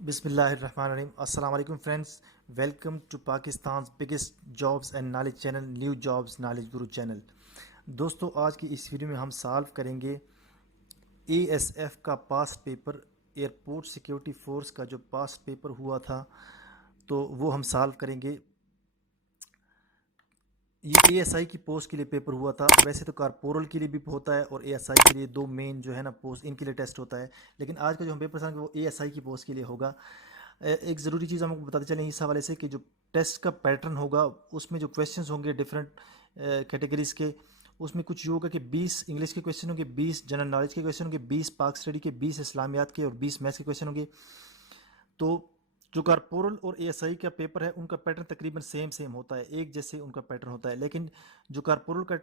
बिस्मिल्लाहिर्रहमानिर्रहीम। अस्सलाम वालेकुम friends, welcome to Pakistan biggest jobs and knowledge channel new jobs knowledge गुरु चैनल। दोस्तों, आज की इस वीडियो में हम सॉल्व करेंगे एएसएफ का past paper, airport security force का जो पास्ट पेपर हुआ था, तो वो हम सॉल्व करेंगे। ये एएसआई की पोस्ट के लिए पेपर हुआ था। वैसे तो कारपोरल के लिए भी होता है और एएसआई के लिए, दो मेन जो है ना पोस्ट, इनके लिए टेस्ट होता है। लेकिन आज का जो हम पेपर सॉल्व वो एएसआई की पोस्ट के लिए होगा। एक ज़रूरी चीज़ हमको बताते चलें इस हवाले से कि जो टेस्ट का पैटर्न होगा उसमें जो क्वेश्चंस होंगे डिफरेंट कैटेगरीज के, उसमें कुछ ये होगा कि 20 इंग्लिश के क्वेश्चन होंगे, 20 जनरल नॉलेज के क्वेश्चन होंगे, 20 पाक स्टडी के, 20 इस्लामियात के और 20 मैथ्स के क्वेश्चन होंगे। तो जो कारपोरल और एएसआई का पेपर है उनका पैटर्न तकरीबन सेम होता है, एक जैसे उनका पैटर्न होता है। लेकिन जो कारपोरल का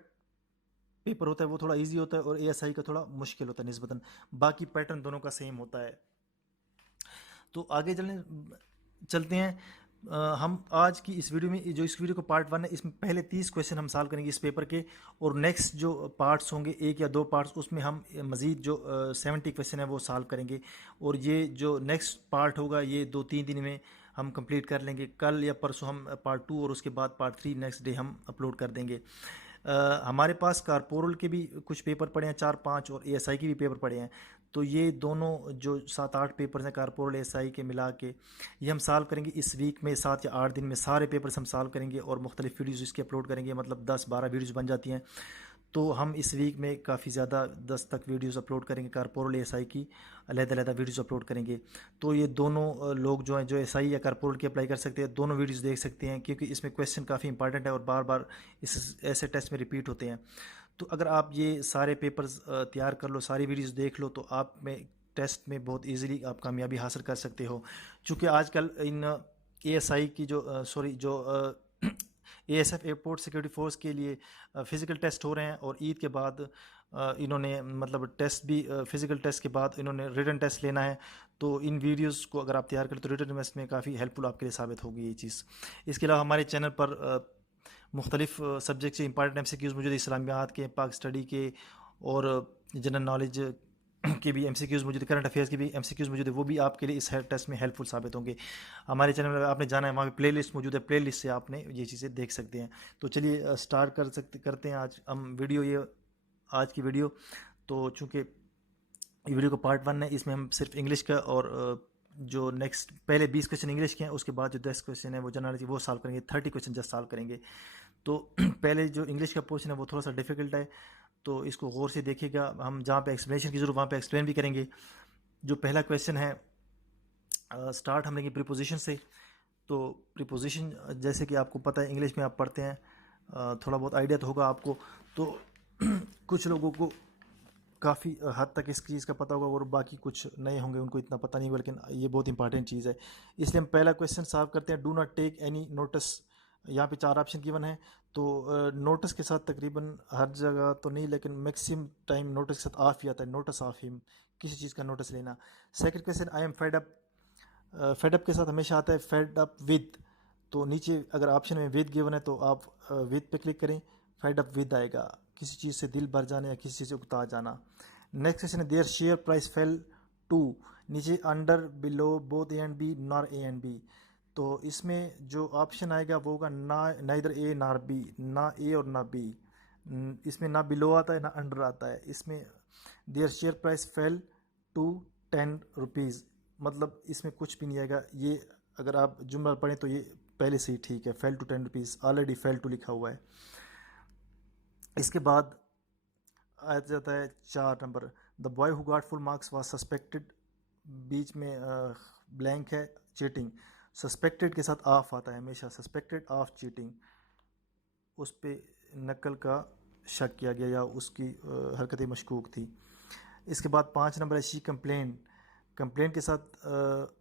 पेपर होता है वो थोड़ा इजी होता है और एएसआई का थोड़ा मुश्किल होता है निस्बतन। बाकी पैटर्न दोनों का सेम होता है। तो आगे चलते हैं। हम आज की इस वीडियो में, जो इस वीडियो को पार्ट 1 है, इसमें पहले 30 क्वेश्चन हम सॉल्व करेंगे इस पेपर के, और नेक्स्ट जो पार्ट्स होंगे, एक या दो पार्ट्स, उसमें हम मज़ीद जो 70 क्वेश्चन है वो सॉल्व करेंगे। और ये जो नेक्स्ट पार्ट होगा ये 2-3 दिन में हम कंप्लीट कर लेंगे। कल या परसों हम पार्ट 2 और उसके बाद पार्ट 3 नेक्स्ट डे हम अपलोड कर देंगे। हमारे पास कारपोरल के भी कुछ पेपर पड़े हैं 4-5, और एएसआई के भी पेपर पड़े हैं। तो ये दोनों जो 7-8 पेपर हैं कारपोरल एएसआई के मिला के, ये हम सॉल्व करेंगे इस वीक में। 7 या 8 दिन में सारे पेपर्स हम सॉल्व करेंगे और मुख्तलिफ वीडियोज़ इसके अपलोड करेंगे। मतलब 10-12 वीडियोज़ बन जाती हैं। तो हम इस वीक में काफ़ी ज़्यादा 10 तक वीडियोज़ अपलोड करेंगे। कारपोरल एएसआई की अलग-अलग वीडियोज़ अपलोड करेंगे। तो ये दोनों लोग जो हैं, जो एएसआई या कारपोरल की अप्लाई कर सकते हैं, दोनों वीडियोज़ देख सकते हैं, क्योंकि इसमें क्वेश्चन काफ़ी इंपॉर्टेंट है और बार बार इस ऐसे टेस्ट में रिपीट होते हैं। तो अगर आप ये सारे पेपर्स तैयार कर लो, सारी वीडियोज़ देख लो, तो आप में टेस्ट में बहुत ईजिली आप कामयाबी हासिल कर सकते हो। चूँकि आजकल इन एएसआई की जो जो एएसएफ एयरपोर्ट सिक्योरिटी फोर्स के लिए फ़िज़िकल टेस्ट हो रहे हैं, और ईद के बाद इन्होंने मतलब टेस्ट भी, फ़िज़िकल टेस्ट के बाद इन्होंने रिटन टेस्ट लेना है। तो इन वीडियोस को अगर आप तैयार करें तो रिटन टेस्ट में काफ़ी हेल्पफुल आपके लिए साबित होगी ये चीज़। इसके अलावा हमारे चैनल पर मुख्तलिफ सब्जेक्ट से इंपॉर्टेंट एमसीक्यूज़ मौजूद है, इस्लामियात के, पाक स्टडी के, और जनरल नॉलेज के भी एमसीक्यूज़ मौजूद है, करंट अफेयर्स के भी एमसीक्यूज़ मौजूद है। वो भी आपके लिए इस टेस्ट में हेल्पफुल साबित होंगे। हमारे चैनल में आपने जाना है, वहाँ पे प्लेलिस्ट मौजूद है, प्लेलिस्ट से आपने ये चीज़ें देख सकते हैं। तो चलिए स्टार्ट करते हैं आज हम वीडियो, ये आज की वीडियो। तो चूँकि ये वीडियो का पार्ट 1 है, इसमें हम सिर्फ इंग्लिश का और जो नेक्स्ट पहले 20 क्वेश्चन इंग्लिश के हैं, उसके बाद जो 10 क्वेश्चन है वो जनरल वो सॉल्व करेंगे। 30 क्वेश्चन जस्ट सॉल्व करेंगे। तो पहले जो इंग्लिश का पोर्शन है वो थोड़ा सा डिफिकल्ट है, तो इसको गौर से देखिएगा। हम जहाँ पे एक्सप्लेनेशन की जरूरत वहाँ पे एक्सप्लेन भी करेंगे। जो पहला क्वेश्चन है, स्टार्ट हम लेंगे प्रीपोजिशन से। तो प्रीपोजिशन, जैसे कि आपको पता है, इंग्लिश में आप पढ़ते हैं, थोड़ा बहुत आइडिया तो होगा आपको। तो कुछ लोगों को काफ़ी हद तक इस चीज़ का पता होगा और बाकी कुछ नए होंगे, उनको इतना पता नहीं होगा, लेकिन ये बहुत इंपॉर्टेंट चीज़ है। इसलिए हम पहला क्वेश्चन सॉल्व करते हैं। Do not take any notice. यहाँ पे 4 ऑप्शन गिवन है। तो नोटिस के साथ तकरीबन हर जगह तो नहीं, लेकिन मैक्सिमम टाइम नोटिस के साथ ऑफ ही आता है, नोटिस ऑफ हिम, किसी चीज़ का नोटिस लेना। Second question, I am fed up. Fed up के साथ हमेशा आता है फेड अप विद। तो नीचे अगर ऑप्शन में विद गिवन है तो आप विद पे क्लिक करें, फेड अप विद आएगा, किसी चीज़ से दिल भर जाना या किसी चीज़ से उकता जाना। नेक्स्ट क्वेश्चन है, their share price fell to. नीचे under, below, both A and B, nor A and B. तो इसमें जो ऑप्शन आएगा वो होगा ना, नाइदर ए नॉर बी, ना ए और ना बी। इसमें ना बिलो आता है ना अंडर आता है। इसमें their share price fell to 10 rupees, मतलब इसमें कुछ भी नहीं आएगा। ये अगर आप जुमला पढ़ें तो ये पहले से ही ठीक है, fell to 10 rupees, already fell to लिखा हुआ है। इसके बाद आ जाता है 4 number, the boy who got full marks was suspected. बीच में ब्लैंक है, चीटिंग। सस्पेक्टेड के साथ ऑफ आता है हमेशा, सस्पेक्टेड ऑफ चीटिंग, उस पर नकल का शक किया गया या उसकी हरकतें मशकूक थी। इसके बाद 5 नंबर है, शी कंप्लेन। कंप्लेन के साथ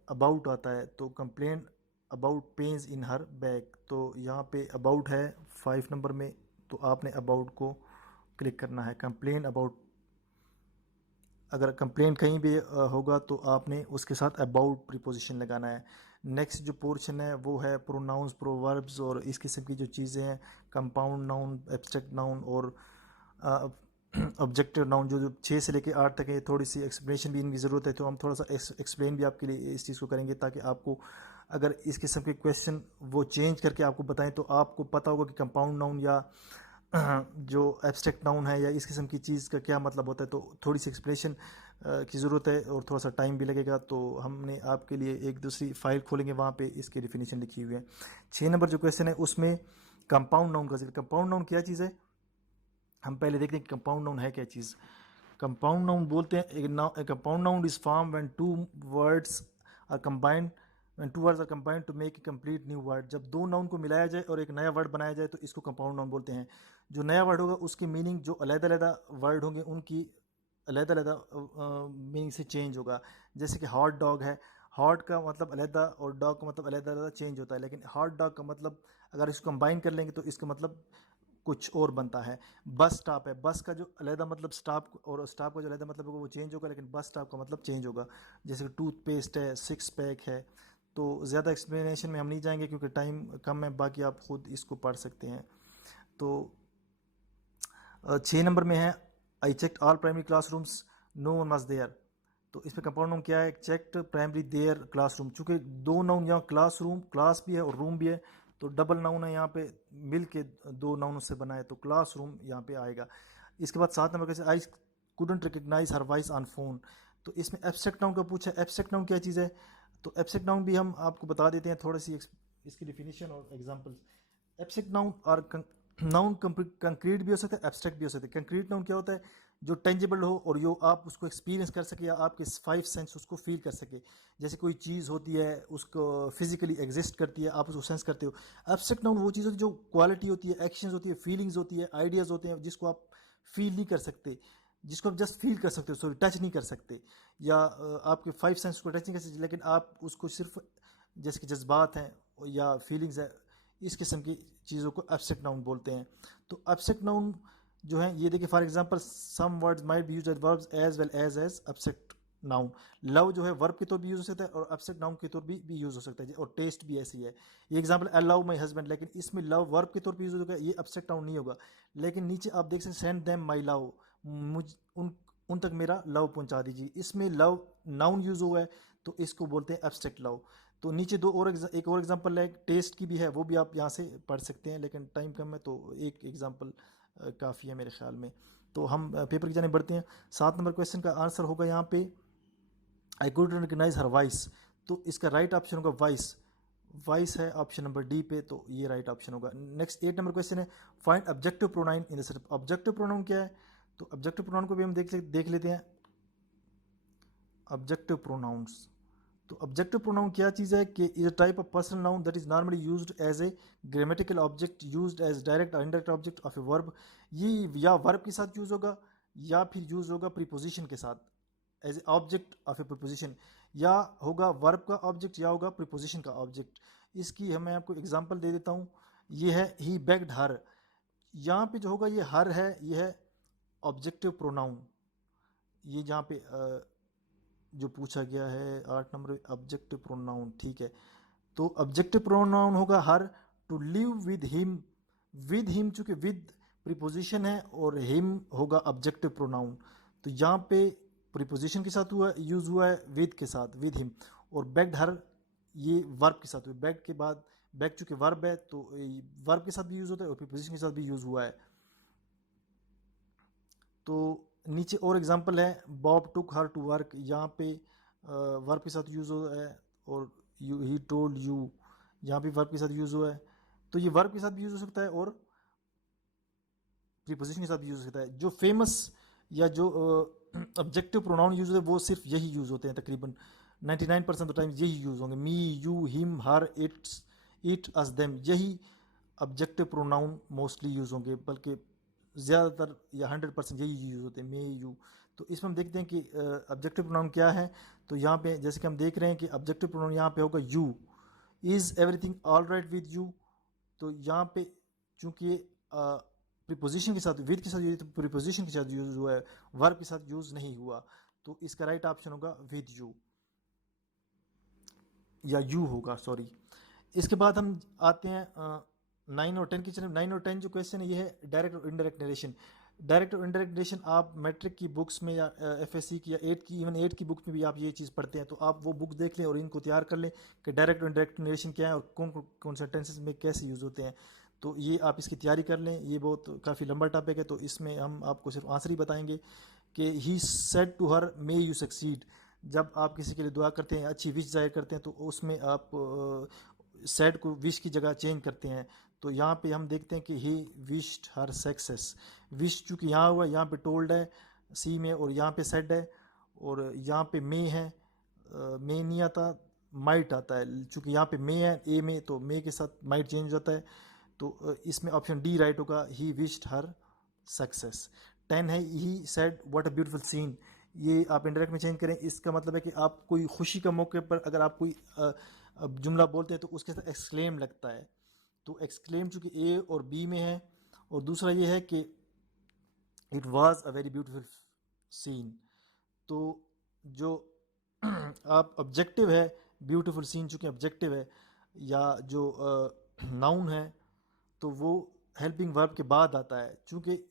अबाउट आता है, तो complain about pains in her back. तो यहाँ पे अबाउट है 5 नंबर में, तो आपने अबाउट को क्लिक करना है। कंप्लेन अबाउट, अगर कंप्लेन कहीं भी होगा तो आपने उसके साथ अबाउट प्रीपोजिशन लगाना है। नेक्स्ट जो पोर्शन है वो है प्रोनाउंस, प्रोवर्ब्स और इस किस्म की जो चीज़ें हैं, कंपाउंड नाउन, एब्स्ट्रैक्ट नाउन और ऑब्जेक्टिव नाउन, जो 6 से लेकर 8 तक है। थोड़ी सी एक्सप्लेनेशन भी इनकी ज़रूरत है, तो हम थोड़ा सा एक्सप्लेन भी आपके लिए इस चीज़ को करेंगे, ताकि आपको अगर इस किस्म के क्वेश्चन वो चेंज करके आपको बताएं तो आपको पता होगा कि कंपाउंड नाउन या जो एब्स्ट्रैक्ट नाउन है या इस किस्म की चीज़ का क्या मतलब होता है। तो थोड़ी सी एक्सप्लेनेशन की ज़रूरत है और थोड़ा सा टाइम भी लगेगा। तो हमने आपके लिए एक दूसरी फाइल खोलेंगे, वहाँ पे इसकी डिफिनीशन लिखी हुई है। 6 नंबर जो क्वेश्चन है उसमें कंपाउंड नाउन का जिक्र। कंपाउंड नाउन क्या चीज़ है, हम पहले देखते हैं कि कंपाउंड नाउन है क्या चीज़। कंपाउंड नाउन बोलते हैं एक compound noun is form when two words are combined, when two words are combined to make a complete new word. जब दो नाउन को मिलाया जाए और एक नया वर्ड बनाया जाए तो इसको कंपाउंड नाउन बोलते हैं। जो नया वर्ड होगा उसकी मीनिंग जो अलग-अलग वर्ड होंगे उनकी अलग-अलग मीनिंग से चेंज होगा। जैसे कि हॉट डॉग है, हॉट का मतलब अलग और डॉग का मतलब अलग चेंज होता है, लेकिन हॉट डॉग का मतलब अगर इसको कंबाइन कर लेंगे तो इसका मतलब कुछ और बनता है। बस स्टॉप है, बस का जो अलहदा मतलब स्टॉप और स्टॉप का जो अलहदा मतलब होगा वो चेंज होगा, लेकिन बस स्टॉप का मतलब चेंज होगा। जैसे कि टूथपेस्ट है, सिक्स पैक है। तो ज़्यादा एक्सप्लेनेशन में हम नहीं जाएंगे क्योंकि टाइम कम है, बाकी आप खुद इसको पढ़ सकते हैं। तो 6 नंबर में है I checked all primary classrooms, no one was there. तो इसमें कंपाउंड नाउन क्या है, चेक्ड प्राइमरी देयर क्लासरूम। चूँकि दो नाउन यहाँ क्लासरूम, क्लास भी है और रूम भी है, तो डबल नाउन है यहाँ पे, मिल के दो नाउन उससे बना है, तो क्लासरूम यहाँ पे आएगा। इसके बाद 7 नंबर कैसे, I couldn't recognise her voice on phone. तो इसमें एब्स्ट्रैक्ट नाउन का पूछा है। एब्स्ट्रैक्ट नाउन क्या चीज़ है, तो एब्स्ट्रैक्ट नाउन भी हम आपको बता देते हैं थोड़ी सी इसकी डिफिनीशन और एग्जाम्पल्स। एब्स्ट्रैक्ट नाउन और नाउन कंक्रीट भी हो सकता है, एब्स्ट्रैक्ट भी हो सकता है। कंक्रीट नाउन क्या होता है, जो टेंजिबल हो और जो आप उसको एक्सपीरियंस कर सके या आपके 5 सेंस उसको फील कर सके। जैसे कोई चीज़ होती है उसको फिजिकली एग्जिस्ट करती है, आप उसको सेंस करते हो। एब्स्ट्रैक्ट नाउन वो चीज़ होती है जो क्वालिटी होती है, एक्शंस होती है, फीलिंग्स होती है, आइडियाज़ होते हैं जिसको आप फील नहीं कर सकते, जिसको आप जस्ट फील कर सकते हो, सॉरी टच नहीं कर सकते, या आपके 5 सेंस को टच नहीं कर सकते, लेकिन आप उसको सिर्फ जैसे कि जज्बात हैं या फीलिंग्स है, इस किस्म की चीज़ों को एब्स्ट्रैक्ट नाउन बोलते हैं। तो एब्स्ट्रैक्ट नाउन जो है ये देखिए, for example some words might be used as verbs as well as abstract noun. Love जो है वर्ब के तौर भी यूज हो सकता है और एब्स्ट्रैक्ट नाउन के तौर भी यूज हो सकता है, और टेस्ट भी ऐसी है। ये example I love my husband, लेकिन इसमें लव वर्ब के तौर पर यूज होगा, ये एब्स्ट्रैक्ट नाउन नहीं होगा। लेकिन नीचे आप देख सकते सेंड देम माई लव, मुझ उन तक मेरा लव पहुंचा दीजिए, इसमें लव नाउन यूज हुआ है, तो इसको बोलते हैं एब्स्ट्रैक्ट लव। तो नीचे एक और एग्जांपल है टेस्ट की भी है, वो भी आप यहाँ से पढ़ सकते हैं, लेकिन टाइम कम है तो एक एग्जांपल काफ़ी है मेरे ख्याल में। तो हम पेपर की जाने बढ़ते हैं। 7 नंबर क्वेश्चन का आंसर होगा यहाँ पे I could recognise her voice. तो इसका राइट ऑप्शन होगा वॉइस, वॉइस है ऑप्शन नंबर डी पे, तो ये राइट ऑप्शन होगा। नेक्स्ट 8 नंबर क्वेश्चन है find objective pronoun in the sentence. Objective pronoun क्या है, तो ऑब्जेक्टिव प्रोनाउन को भी हम देख लेते हैं। ऑब्जेक्टिव प्रोनाउंस, तो ऑब्जेक्टिव प्रोनाउन क्या चीज़ है कि is a type of personal noun that is normally used as a grammatical object used as direct और indirect object of a verb. ये या वर्ब के साथ यूज होगा या फिर यूज होगा प्रीपोजिशन के साथ as a object of a preposition, या होगा वर्ब का ऑब्जेक्ट या होगा प्रीपोजिशन का ऑब्जेक्ट। इसकी मैं आपको एग्जांपल दे देता हूँ। ये है ही बेग्ड हर, यहाँ पे जो होगा ये हर है, ये है ऑब्जेक्टिव प्रोनाउन। ये जहाँ पे जो पूछा गया है 8 नंबर ऑब्जेक्टिव प्रोनाउन, ठीक है। तो ऑब्जेक्टिव प्रोनाउन होगा हर, टू लिव विद हिम चूंकि विद प्रीपोजिशन है और हिम होगा ऑब्जेक्टिव प्रोनाउन। तो यहाँ पे प्रीपोजिशन के साथ यूज हुआ है विद के साथ, विद हिम। और बेग्ड हर ये वर्ब के साथ हुआ, बैग के बाद बैग चूंकि वर्ब है तो वर्ब के साथ भी यूज होता है और प्रीपोजिशन के साथ भी यूज हुआ है। तो नीचे और एग्जांपल है Bob took her to work, यहाँ पे वर्ब के साथ यूज़ हुआ है, और यू ही टोल्ड यू, यहाँ भी वर्ब के साथ यूज़ हुआ है। तो ये वर्ब के साथ भी यूज़ हो सकता है और प्रीपोजिशन के साथ भी यूज़ हो सकता है। जो फेमस या जो ऑब्जेक्टिव प्रोनाउन यूज होते हैं वो सिर्फ यही यूज़ होते हैं, तकरीबन 99% ऑफ टाइम यही यूज़ होंगे। Me, you, him, her, it, us, them, यही ऑब्जेक्टिव प्रोनाउन मोस्टली यूज़ होंगे, बल्कि ज़्यादातर या 100% यही यूज़ होते हैं, मे, यू। तो इसमें हम देखते हैं कि ऑब्जेक्टिव प्रोनाउन क्या है। तो यहाँ पे जैसे कि हम देख रहे हैं कि ऑब्जेक्टिव प्रोनाउन यहाँ पे होगा you, is everything all right with you. तो यहाँ पे चूंकि प्रीपोजिशन के साथ विद के साथ तो प्रीपोजिशन के साथ यूज़ हुआ है, वर्ब के साथ यूज़ नहीं हुआ, तो इसका राइट ऑप्शन होगा विद यू। या यू होगा, सॉरी। इसके बाद हम आते हैं 9 और 10 की तरफ। 9 और 10 जो क्वेश्चन है ये है डायरेक्ट और इनडायरेक्ट नरेशन। डायरेक्ट और इनडायरेक्ट नरेशन आप मैट्रिक की बुक्स में या एफएससी की या 8 की, इवन 8 की बुक में भी आप ये चीज़ पढ़ते हैं, तो आप वो बुक देख लें और इनको तैयार कर लें कि डायरेक्ट और इनडायरेक्ट नरेशन क्या है और कौन कौन सा टेंसेस में कैसे यूज़ होते हैं। तो ये आप इसकी तैयारी कर लें। ये बहुत काफ़ी लंबा टॉपिक है, तो इसमें हम आपको सिर्फ आंसर ही बताएंगे कि he said to her may you succeed. जब आप किसी के लिए दुआ करते हैं, अच्छी विश जाहिर करते हैं, तो उसमें आप सैड को विश की जगह चेंज करते हैं। तो यहाँ पे हम देखते हैं कि he wished her success. Wish चूँकि यहाँ हुआ, यहाँ पे टोल्ड है सी में, और यहाँ पे सेड है, और यहाँ पे मे है। मे नहीं आता, माइट आता है। चूँकि यहाँ पे मे है ए में, तो मे के साथ माइट चेंज हो जाता है। तो इसमें ऑप्शन डी राइट होगा, ही विश्ड हर सक्सेस। 10 है he said what a beautiful scene. ये आप इंडायरेक्ट में चेंज करें, इसका मतलब है कि आप कोई खुशी का मौके पर अगर आप कोई जुमला बोलते हैं तो उसके साथ एक्सक्लेम लगता है। तो एक्सक्लेम चूँकि ए और बी में है। और दूसरा ये है कि it was a very beautiful scene. तो जो आप ऑब्जेक्टिव है, ब्यूटीफुल सीन चूँकि ऑब्जेक्टिव है, या जो नाउन है, तो वो हेल्पिंग वर्ब के बाद आता है। चूँकि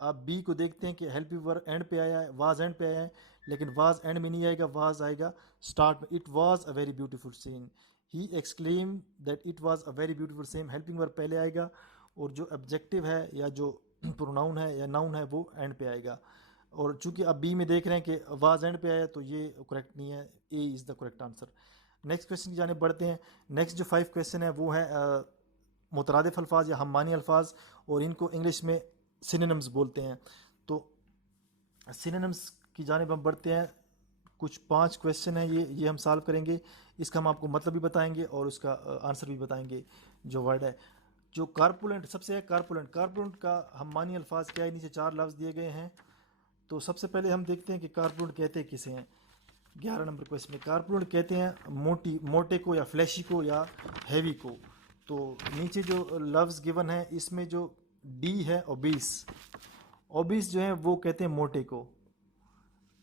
आप बी को देखते हैं कि हेल्पिंग वर्ब एंड पे आया है, वाज एंड पे आया है, लेकिन वाज एंड में नहीं आएगा, वाज आएगा स्टार्ट में। It was a very beautiful scene, he exclaim that it was a very beautiful scene, helping verb पहले आएगा, और जो ऑब्जेक्टिव है या जो प्रोनाउन है या नाउन है वो एंड पे आएगा। और चूंकि आप बी में देख रहे हैं कि वाज एंड पे आया, तो ये करेक्ट नहीं है, A is the correct answer. Next question की जाने बढ़ते हैं। नेक्स्ट जो 5 क्वेश्चन है वो है मुतरादिफ अल्फाज या हमानी अल्फाज, और इनको इंग्लिश में सिनोनिम्स बोलते हैं। तो सिनोनिम्स की जानिब हम बढ़ते हैं। कुछ 5 क्वेश्चन है, ये हम सॉल्व करेंगे। इसका हम आपको मतलब भी बताएंगे और उसका आंसर भी बताएंगे। जो वर्ड है, जो कारपुलेंट, सबसे है कारपुलेंट। कारपुलेंट का हम मानी अल्फाज क्या है, नीचे 4 लफ्ज़ दिए गए हैं। तो सबसे पहले हम देखते हैं कि कारपुलेंट कहते किसे हैं। 11 नंबर क्वेश्चन में कारपुलेंट कहते हैं मोटे को, या फ्लैशी को, या हैवी को। तो नीचे जो लफ्ज़ गिवन है इसमें जो डी है ओबीस, ओबीस जो है वो कहते हैं मोटे को।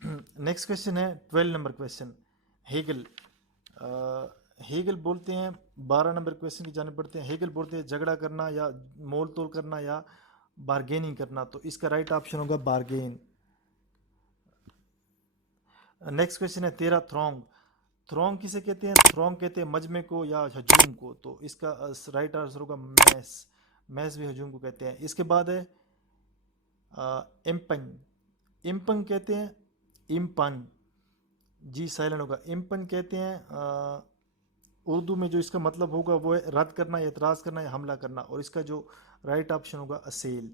नेक्स्ट क्वेश्चन है 12 नंबर क्वेश्चन, हेगल। हेगल बोलते हैं, 12 नंबर क्वेश्चन की जाने पड़ते हैं। हेगल बोलते हैं झगड़ा करना या मोल तोल करना या बार्गेनिंग करना। तो इसका राइट ऑप्शन होगा बार्गेन। नेक्स्ट क्वेश्चन है 13 थ्रोंग। थ्रोंग किसे कहते हैं? थ्रोंग कहते हैं मजमे को या हजूम को। तो इसका राइट आंसर होगा मैस। मैस भी हजूम को कहते हैं। इसके बाद है इम्पंग। इम्पंग कहते हैं इम्पन, जी साइलेंट होगा। इम्पन कहते हैं उर्दू में जो इसका मतलब होगा वो है रद्द करना या एतराज़ करना या हमला करना। और इसका जो राइट ऑप्शन होगा असेल,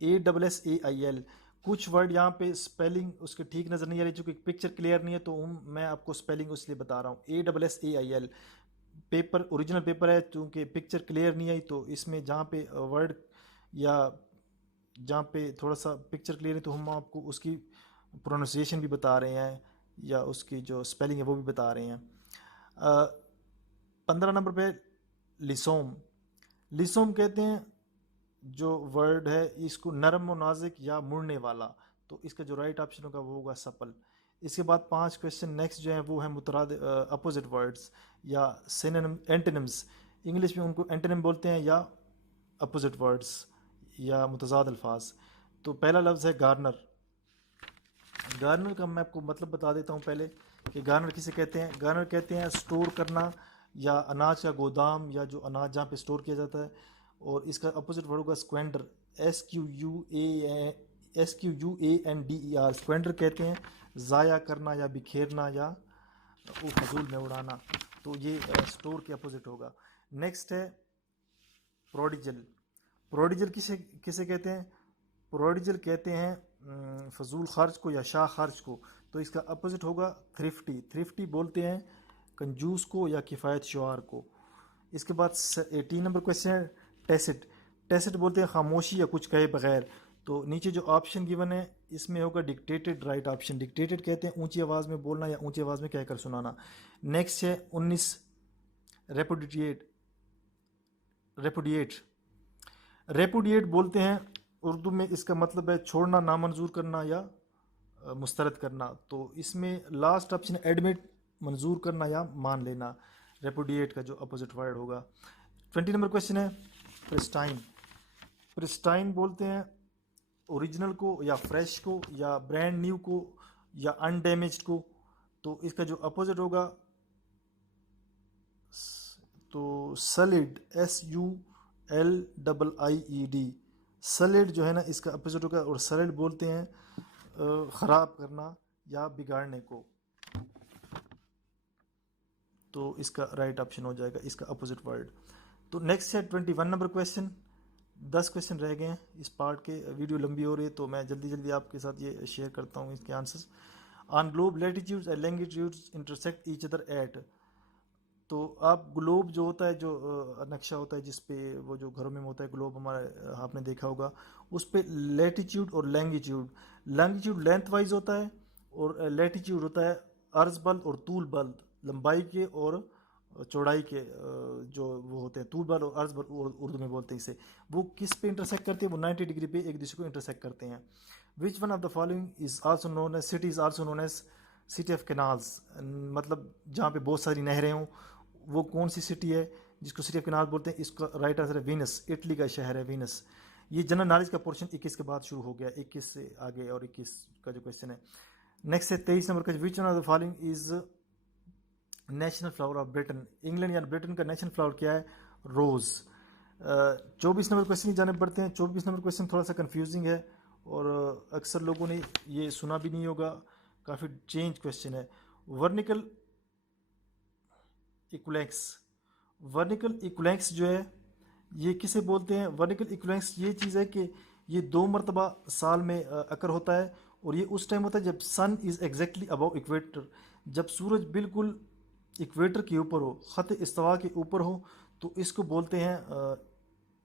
ASSAIL। कुछ वर्ड यहाँ पे स्पेलिंग उसके ठीक नज़र नहीं आ रही, चूँकि पिक्चर क्लियर नहीं है, तो मैं आपको स्पेलिंग इसलिए बता रहा हूँ। ASSAIL पेपर ओरिजिनल पेपर है, चूँकि पिक्चर क्लियर नहीं आई, तो इसमें जहाँ पे वर्ड या जहाँ पे थोड़ा सा पिक्चर क्लियर है, तो हम आपको उसकी प्रोनाउंसिएशन भी बता रहे हैं या उसकी जो स्पेलिंग है वो भी बता रहे हैं। 15 नंबर पे लिसोम। लिसोम कहते हैं जो वर्ड है इसको नरम और नाजुक या मुड़ने वाला। तो इसका जो राइट ऑप्शन होगा वो होगा सपल। इसके बाद 5 क्वेश्चन नेक्स्ट जो है वो है मुतराद अपोजिट वर्ड्स या सिनोनिम एंटोनिम्स। इंग्लिश में उनको एंटोनिम बोलते हैं या अपोजिट वर्ड्स या मुतजाद अल्फाज। तो पहला लफ्ज़ है गार्नर। गार्नर का मैं आपको मतलब बता देता हूँ पहले कि गार्नर किसे कहते हैं। गार्नर कहते हैं स्टोर करना या अनाज का गोदाम या जो अनाज जहाँ पे स्टोर किया जाता है। और इसका अपोजिट वर्ड होगा स्क्वेंडर, SQUANDER। स्क्वेंडर कहते हैं ज़ाया करना या बिखेरना या फजूल में उड़ाना। तो ये स्टोर के अपोजिट होगा। नेक्स्ट है प्रोडिजल। प्रोडिजल किसे किसे कहते हैं? प्रोडिजल कहते हैं फजूल खर्च को या शाह खर्च को। तो इसका अपोजिट होगा थ्रिफ्टी। थ्रिफ्टी बोलते हैं कंजूस को या किफ़ायत शुआर को। इसके बाद 18 नंबर क्वेश्चन है टेसिट। टेसिट बोलते हैं खामोशी या कुछ कहे बगैर। तो नीचे जो ऑप्शन गिवन है इसमें होगा डिक्टेटेड राइट ऑप्शन। डिक्टेटेड कहते हैं ऊंची आवाज़ में बोलना या ऊंची आवाज़ में कहकर सुनाना। नेक्स्ट है 19 रेपुडिएट। रेपुडिएट रेपुडिएट बोलते हैं उर्दू में, इसका मतलब है छोड़ना, नामंजूर करना या मुस्तरद करना। तो इसमें लास्ट ऑप्शन एडमिट, मंजूर करना या मान लेना। रेपुडिएट का जो अपोजिट वर्ड होगा। 20 नंबर क्वेश्चन है प्रिस्टाइन। प्रिस्टाइन बोलते हैं ओरिजिनल को या फ्रेश को या ब्रांड न्यू को या अनडैमेज्ड को। तो इसका जो अपोजिट होगा तो सलिड, SULIIED, सलिड जो है ना इसका अपोजिट होगा। और सलिड बोलते हैं ख़राब करना या बिगाड़ने को। तो इसका राइट ऑप्शन हो जाएगा इसका अपोजिट वर्ड। तो नेक्स्ट है 21 नंबर क्वेश्चन। 10 क्वेश्चन रह गए हैं इस पार्ट के। वीडियो लंबी हो रही है तो मैं जल्दी जल्दी आपके साथ ये शेयर करता हूँ इसके answers. On globe latitudes and longitudes intersect each other at. तो आप ग्लोब जो होता है, जो नक्शा होता है जिस पे वो जो घरों में होता है ग्लोब हमारा, आपने देखा होगा, उस पे लैटिट्यूड और लैंगिट्यूड, लैंगिट्यूड लेंथ वाइज होता है और लैटिट्यूड होता है अर्ज बल और तूल बल, लंबाई के और चौड़ाई के जो वो होते हैं तूल बल और अर्ज बल उर्दू में बोलते हैं इसे। वो किस पे इंटरसेक्ट करते हैं? वो 90 डिग्री पे एक दूसरे को इंटरसेक्ट करते हैं। Which one of the following is also known as city, is also known as city of canals. मतलब जहाँ पे बहुत सारी नहरें हों वो कौन सी सिटी है जिसको सिटी ऑफ कैनाल बोलते हैं? इसका राइट आंसर है वीनस, इटली का शहर है वीनस। ये जनरल नॉलेज का पोर्शन 21 के बाद शुरू हो गया, 21 से आगे और 21 का जो क्वेश्चन है। नेक्स्ट है 23 नंबर का, विच one of the following is national flower of Britain. England या ब्रिटेन का नेशनल फ्लावर क्या है? रोज। 24 नंबर क्वेश्चन ही जाने पड़ते हैं। 24 नंबर क्वेश्चन थोड़ा सा कंफ्यूजिंग है और अक्सर लोगों ने ये सुना भी नहीं होगा, काफ़ी चेंज क्वेश्चन है। वर्निकल इक्विलेंस। वर्निकल इक्विलेंस जो है ये किसे बोलते हैं? वर्निकल इक्विलेंस ये चीज़ है कि ये 2 मरतबा साल में अकर होता है और ये उस टाइम होता है जब सन इज़ एग्जैक्टली अबव इक्वेटर, जब सूरज बिल्कुल इक्वेटर के ऊपर हो, ख़त इस्तवा के ऊपर हो, तो इसको बोलते हैं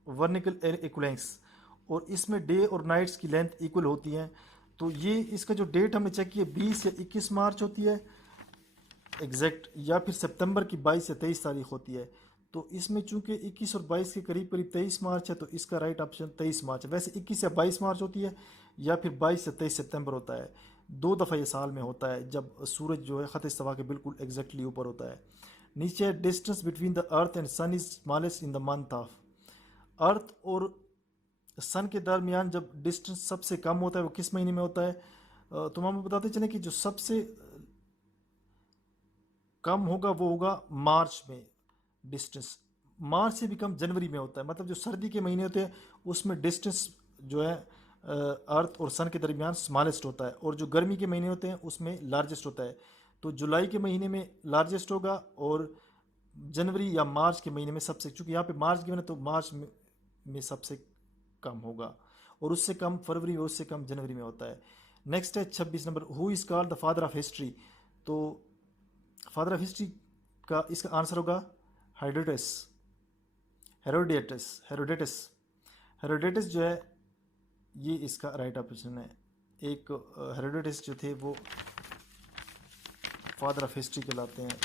वर्निकल इक्विलेंस। और इसमें डे और नाइट्स की लेंथ इक्वल होती हैं। तो ये इसका जो डेट हमने चेक किया 20 या 21 मार्च होती है एग्जैक्ट, या फिर सितंबर की 22 या 23 तारीख होती है। तो इसमें चूंकि 21 और 22 के करीब करीब 23 मार्च है तो इसका राइट ऑप्शन 23 मार्च है। वैसे 21 या 22 मार्च होती है या फिर 22 या 23 सितंबर होता है। 2 दफ़ा ये साल में होता है जब सूरज जो है ख़त इस्तवा के बिल्कुल एग्जैक्टली ऊपर होता है। नीचे distance between the earth and sun is smallest in the month of. Earth और सन के दरमियान जब डिस्टेंस सबसे कम होता है वो किस महीने में होता है? तो हम बताते चलें कि जो सबसे कम होगा वो होगा मार्च में। डिस्टेंस मार्च से भी कम जनवरी में होता है। मतलब जो सर्दी के महीने होते हैं उसमें डिस्टेंस जो है अर्थ और सन के दरमियान स्मॉलेस्ट होता है, और जो गर्मी के महीने होते हैं उसमें लार्जेस्ट होता है। तो जुलाई के महीने में लार्जेस्ट होगा और जनवरी या मार्च के महीने में सबसे, चूँकि यहाँ पे मार्च गिवन है तो मार्च में सबसे कम होगा, और उससे कम फरवरी और उससे कम जनवरी में होता है। नेक्स्ट है 26 number, who is called the father of history. तो फादर ऑफ हिस्ट्री का इसका आंसर होगा हेरोडेटस। हेरोडेटस हेरोडेटस हेरोडेटस जो है ये इसका राइट ऑप्शन है। एक हेरोडेटस जो थे वो फादर ऑफ हिस्ट्री कहलाते हैं।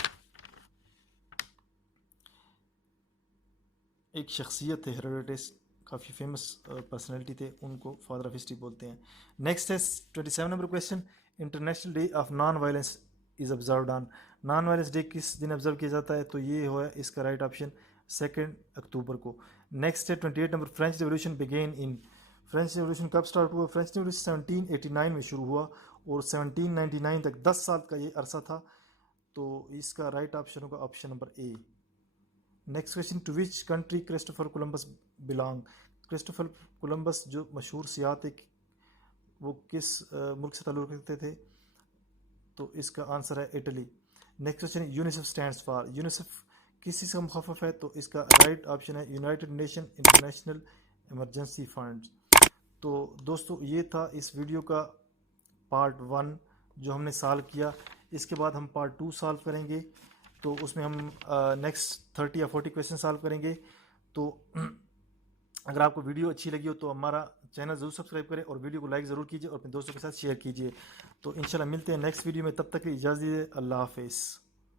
एक शख्सियत है हेरोडेटस, काफ़ी फेमस पर्सनैलिटी थे, उनको फादर ऑफ हिस्ट्री बोलते हैं। नेक्स्ट है 27 number question, international day of non violence is observed on. Non violence day किस दिन ऑब्जर्व किया जाता है? तो ये हुआ इसका राइट ऑप्शन 2 अक्टूबर को। नेक्स्ट है 28 number, French revolution began in. French revolution कब स्टार्ट हुआ? फ्रेंच रिवोल्यूशन 1789 में शुरू हुआ और 1799 तक 10 साल का ये अरसा था। तो इसका राइट ऑप्शन होगा option number A. Next question, to which country Christopher Columbus belong. Christopher Columbus जो मशहूर सियाह थे वो किस मुल्क से ताल्लुक़ रखते थे? तो इसका आंसर है Italy. Next question, UNICEF stands for. UNICEF किस चीज़ का मुखफ़फ़ है? तो इसका राइट ऑप्शन है United nation international emergency fund. तो दोस्तों ये था इस वीडियो का पार्ट 1 जो हमने सॉल्व किया। इसके बाद हम पार्ट 2 सॉल्व करेंगे, तो उसमें हम नेक्स्ट 30 या 40 क्वेश्चन सॉल्व करेंगे। तो अगर आपको वीडियो अच्छी लगी हो तो हमारा चैनल ज़रूर सब्सक्राइब करें और वीडियो को लाइक ज़रूर कीजिए और अपने दोस्तों के साथ शेयर कीजिए। तो इंशाल्लाह मिलते हैं नेक्स्ट वीडियो में, तब तक की इजाज़त दीजिए। अल्लाह हाफ़िज़।